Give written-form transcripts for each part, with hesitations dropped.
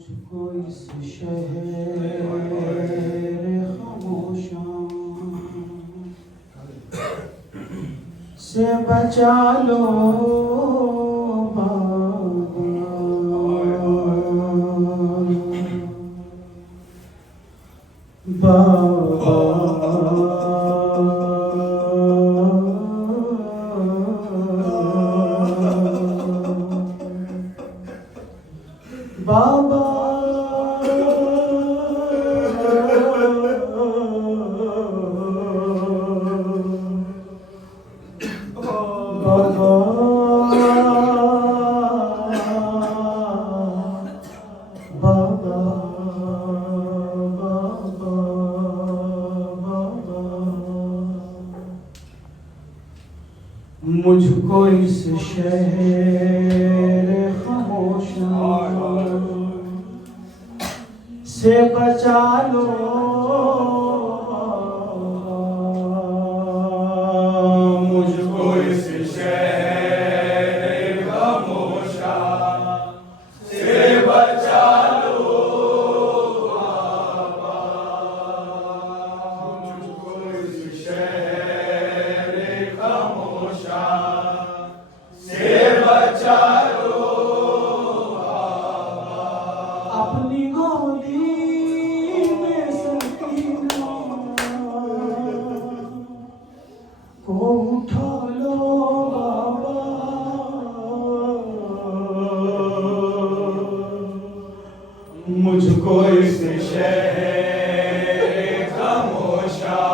मुझको इस शहर खामोशां से बचा लो बाबा। बाबा मुझको इस शहर खामोशां से बचा लो मुझको इस शहर खामोशां से बचा लो मुझको इस शहर खामोशां से बचा लो अपनी गोदी में सकीना को उठा लो बाबा। मुझको इस शहर खामोशां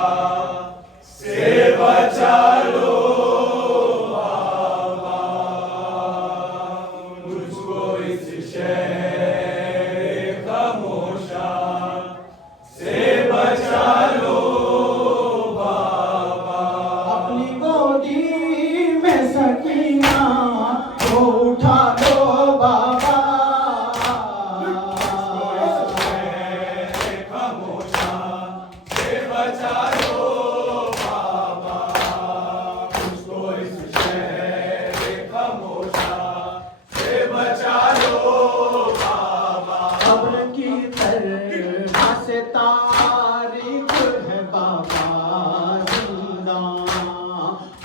से बचा लो बाबा। मुझको इस शहर खामोशां से बचा लो बाबा। अपनी गोदी में सकीना को उठा लो बाबा। कब्र की तरह से तारीख है बाबा जिंदा।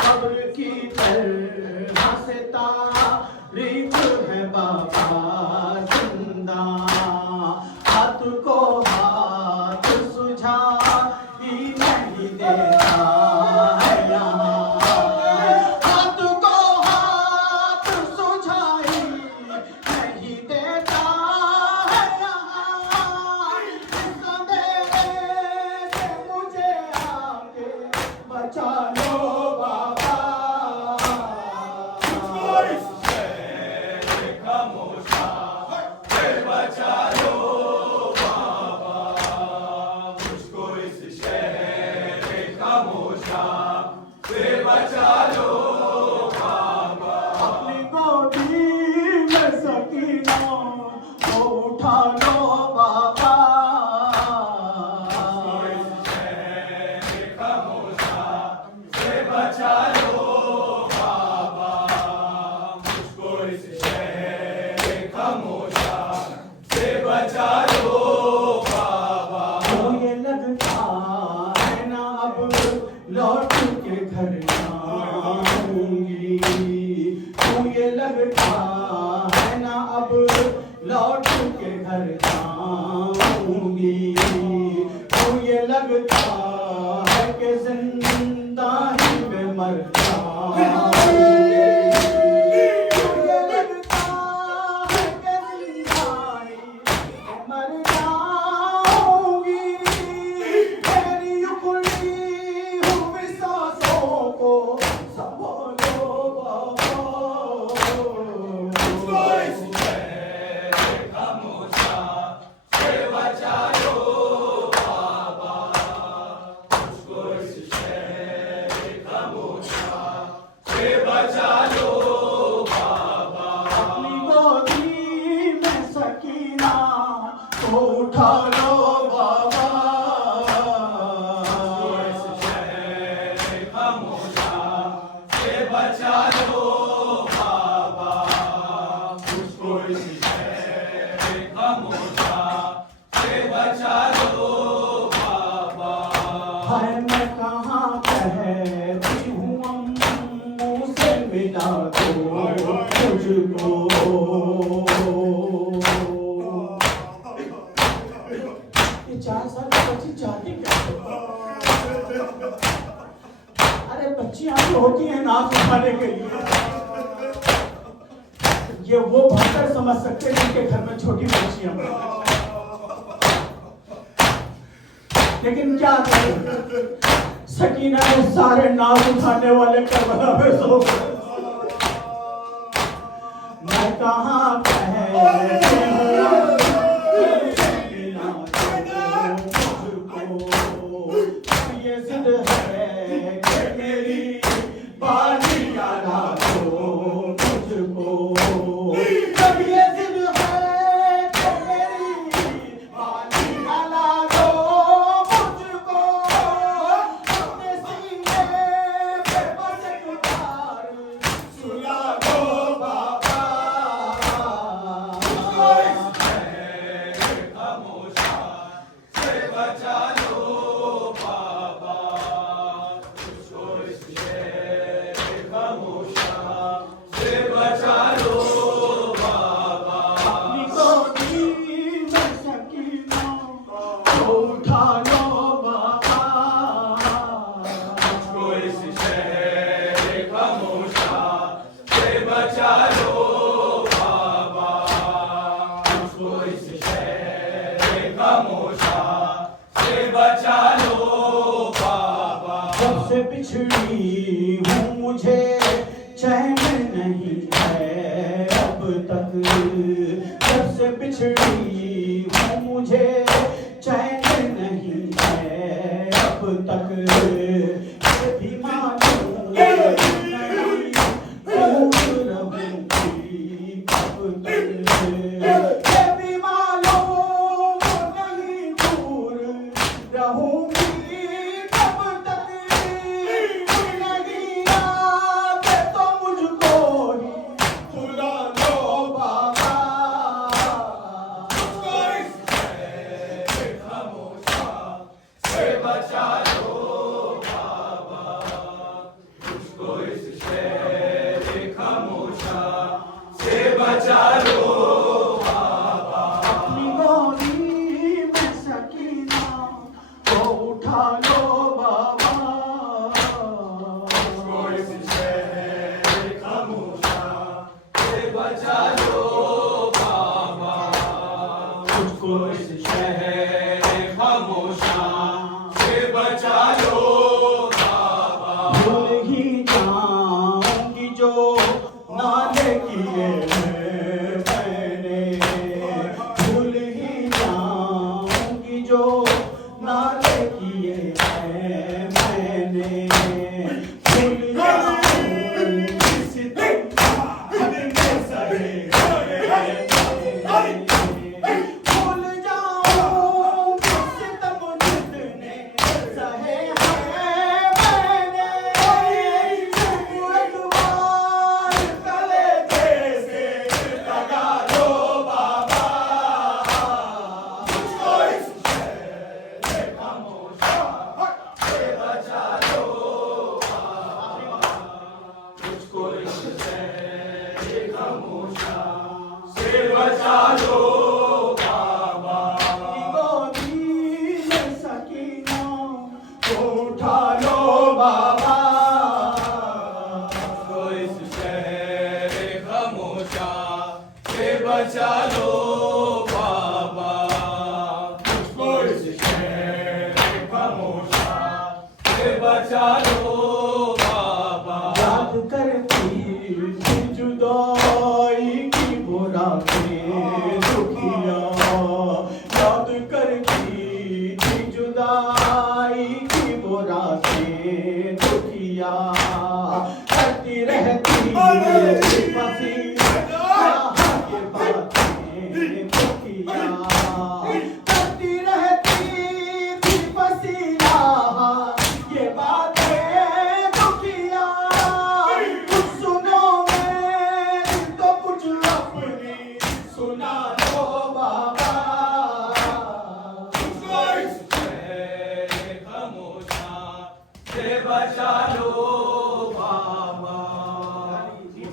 कब्र की तरह से तारीख है बाबा जिंदा। हाथ को हाथ सुझा ही नहीं देता है यहाँ। हाथ को हाथ सुझाई नहीं देता है यहाँ। इस अंधेरे से मुझे आके बचा लो बाबा। मुझको इस शहर खामोशां से बचा लो बाबा। मुझको इस शहर खामोशां से बचा लो बाबा। अपनी गोदी में सकीना को उठा लो बाबा। मुझको इस शहर खामोशां से बचा लो बाबा। मुझको इस शहर खामोशां से बचा लो बाबा। तो ये लगता है ना अब लौट के घर आऊंगी। तो ये लगता है ना अब लौट के घर आऊंगी। तो ये लगता है कि जिंदा ही में मर जाऊंगी। तो ये लगता है कि जिंदा ही में मर जाऊंगी। मेरी उखड़ी हुई सांसों को संभालो बाबा। मुझको इस शहर खामोशां से बचा लो बाबा। मुझको इस शहर खामोशां से बचा लो बाबा। अपनी गोदी में सकीना को उठा लो बाबा। मुझको इस शहर खामोशां से बचा लो बाबा। मुझको इस शहर खामोशा से बचा लो बाबा। हाय मैं कहाँ बहती हूँ मुँह से मिला दो मुझको। ये 4 साल की बच्ची चाहती क्या है? अरे बच्चियां तो होती हैं नाच उठाने के लिए, ये वो भक्तर समझ सकते हैं जिनके घर में छोटी बच्चियां हैं। लेकिन क्या करें, सकीना ने सारे नाच उठाने वाले करबला में सो गए। मैं कहाँ बहती हूँ ये जिद है कि मेरी बाजी गाना दो मुझको। जब ये जिद है कि मेरी बाजी गाना दो मुझको, अपने सीने पे बस एक बार सुला दो बाबा। खामोशा से बचा लो बाबा। तुझको इस शहर खामोशा से बचा लो बाबा। अपनी गोदी में सकीना को उठा लो बाबा। तुझको इस शहर खामोशा से बचा लो बाबा। तुझको इस शहर खामोशा से बचा लो बाबा। जब से बिछड़ी हूँ मुझे चैन नहीं है अब तक। जब से बिछड़ी हूँ मुझे चैन नहीं है अब तक। ये भी मालूम नहीं दूर रहूंगी कब तक। ये भी मालूम नहीं दूर रहूंगी कब तक। नहीं आते तो मुझको ही बुला लो बाबा। तुझको इस शहर खामोशा से बचा लो बाबा। तुझको इस शहर खामोशा से बचा लो बाबा। अपनी गोदी में सकीना को उठा लो बाबा। तुझको इस शहर खामोशा से बचा लो बाबा। तुझको इस शहर खामोशा से बचा लो बाबा। भूल ही जाऊंगी जो नाले किए हैं मैंने। भूल ही जाऊंगी जो नाले किए हैं मैंने। भूल जाऊंगी सितम अपने सहे हैं। भूल जाऊंगी सितम जितने सहे हैं मैंने। एक बार कलेजे से लगा लो बाबा। तुझको इस शहर खामोशा से बचा लो बाबा। तुझको इस शहर खामोशा से बचा लो बाबा। अपनी गोदी में सकीना को उठा लो बाबा। तुझको इस शहर खामोशा से बचा लो बाबा। तुझको इस शहर खामोशा से बचा लो बाबा। याद करती थी जुदाई की बुरा के दुखिया। याद करती थी जुदाई की बुरा के दुखिया। करती रहती फंसी के बातें दुखिया। करती रहती थी पसीना ये बातें दुखिया। कुछ सुनो मैं तो कुछ अपनी सुना लो बाबा। बचा लो